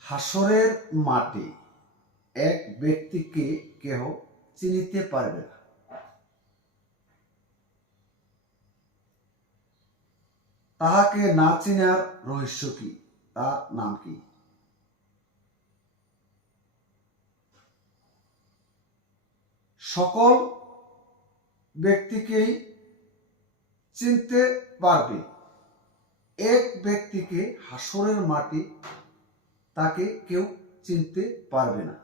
হাসরের মাটি এক ব্যক্তিকে কেহ চিনিতে পারবে না। তাহাকে না চিনার রহস্য কি? তার নাম কি? সকল ব্যক্তিকেই চিনতে পারবে। এক ব্যক্তিকে হাসরের মাটি তাকে কেউ চিনতে পারবে না।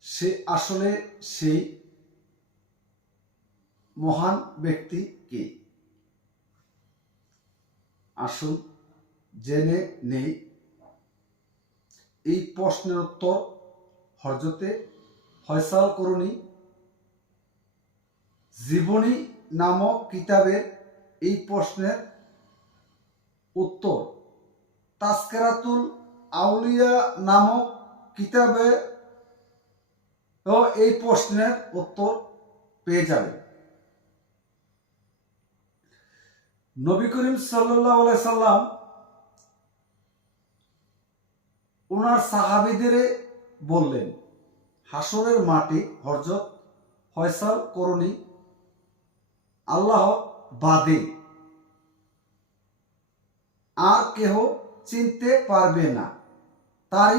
সে আসলে সেই মহান ব্যক্তি কে? আসুন জেনে নেই। এই প্রশ্নের উত্তর হরজতে ফয়সাল করুনি জীবনী নামক কিতাবের এই প্রশ্নের উত্তর। তাস্কেরাতুল আউলিয়া নামক কিতাবে এই প্রশ্নের উত্তর পেয়ে যাবে। নবী করিম সাল্লাহ সাল্লাম ওনার সাহাবিদের বললেন হাসরের মাটি হরজত ফয়সাল করণী, আল্লাহ বাদে। আর কেহ চিনতে পারবে না। তাই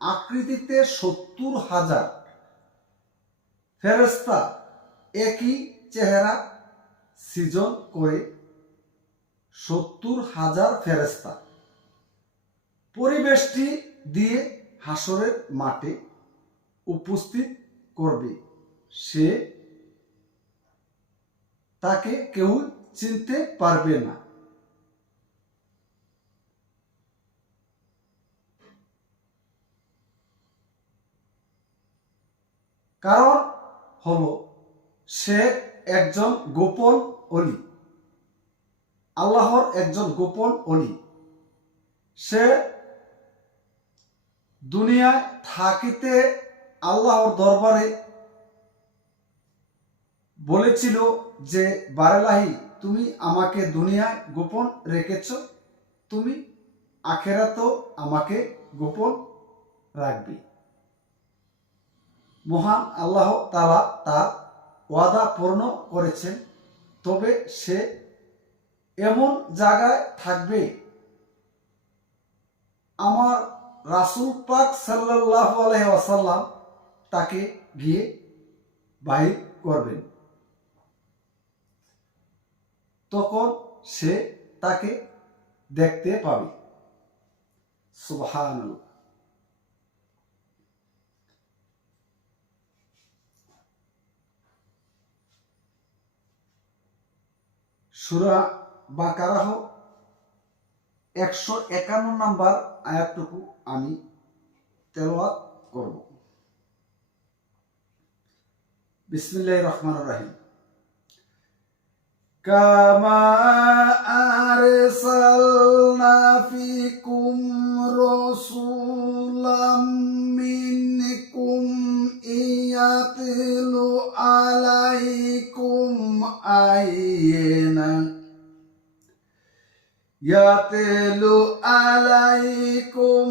আকৃতিতে সত্তর হাজার ফেরেস্তা একই চেহারা সৃজন করে সত্তর হাজার ফেরেস্তা পরিবেশটি দিয়ে হাসরের মাঠে উপস্থিত করবে। সে তাকে কেউ চিনতে পারবে না। কারণ হলো, সে একজন গোপন অলি। আল্লাহর একজন গোপন অলি। সে দুনিয়ায় থাকিতে আল্লাহর দরবারে বলেছিল যে, বারেলাহি, তুমি আমাকে দুনিয়ায় গোপন রেখেছ, তুমি আখেরাতেও আমাকে গোপন রাখবে। মহান আল্লাহ তালা তার ওয়াদা পূর্ণ করেছেন, তবে সে এমন জায়গায় থাকবে। আমার রাসুল পাক সাল্লাহ আলহাসাল্লাম তাকে গিয়ে বাহির করবেন। তখন সে তাকে দেখতে পাবে। সুবহান সুরা বাকারাহ একশো একান্ন নাম্বার আয়াতটুকু আমি তেলাওয়াত করব। بسم الله الرحمن الرحيم كما أرسلنا فيكم رسولا منكم يتل عليكم آينا يتل عليكم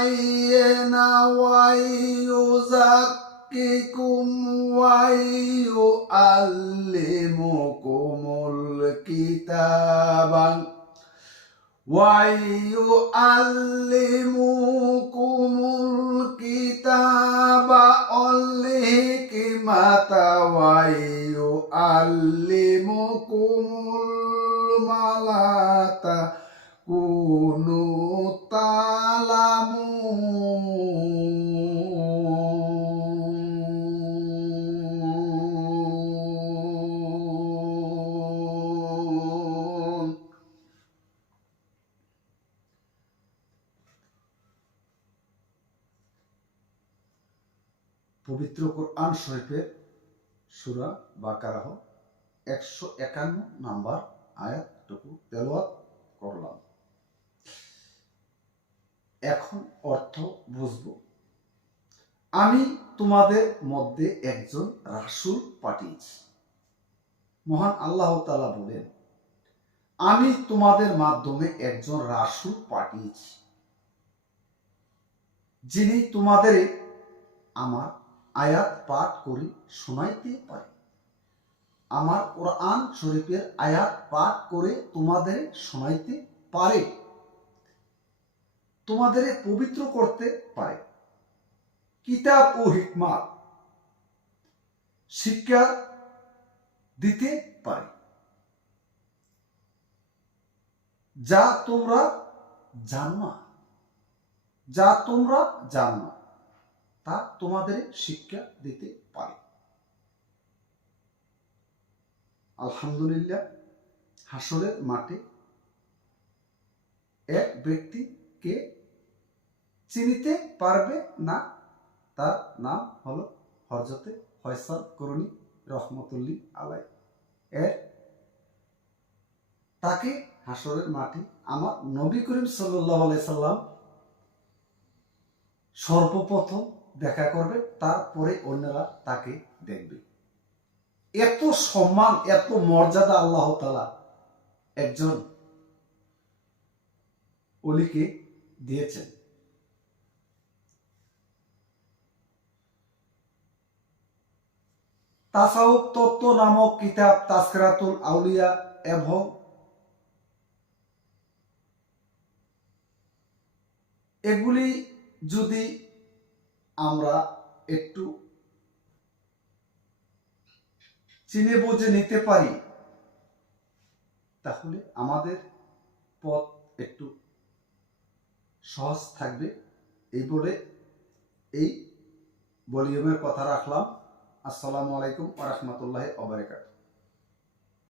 آينا ويزكي ويزكيكم ويعلمكم الكتاب ويعلمكم পবিত্র কোরআন শরীফের সুরা বাকারাহ একশো একান্ন নাম্বার আয়াতটুকু তেলাওয়াত করলাম। এখন অর্থ বুঝব। আমি তোমাদের মধ্যে একজন রাসূল পাঠিয়েছি। মহান আল্লাহ তালা বলেন, আমি তোমাদের মাধ্যমে একজন রাসূল পাঠিয়েছি, যিনি তোমাদের আমার আয়াত পাঠ করে শোনাইতে পারে। আমার কোরআন শরীফের আয়াত পাঠ করে তোমাদের শোনাইতে পারে। তোমাদের পবিত্র করতে পারে। কিতাব ও হিকমাত শিক্ষা দিতে পারে। যা তোমরা জানো না যা তোমরা জানো না তা তোমাদের শিক্ষা দিতে পারে। আলহামদুলিল্লাহ, হাসরের মাঠে এক ব্যক্তিকে চিনিতে পারবে না, তার নাম হলো হরজতে ফয়সাল করুণী রহমতুল্লি আলাই এর তাকে হাসরের মাঠে আমার নবী করিম সাল্লাহ সাল্লাম সর্বপ্রথম দেখা করবে, তারপরে অন্যরা তাকে দেখবে। এত সম্মান, এত মর্যাদা আল্লাহ তালা একজন অলিকে দিয়েছেন। তাসাউফ তত্ত্ব নামক কিতাব তাসকরাতুল আউলিয়া এবং এগুলি যদি আমরা একটু চিনে বুঝে নিতে পারি, তাহলে আমাদের পথ একটু সহজ থাকবে। এই বলে এই ভলিউমের কথা রাখলাম। আসসালামু আলাইকুম ওয়া রাহমাতুল্লাহি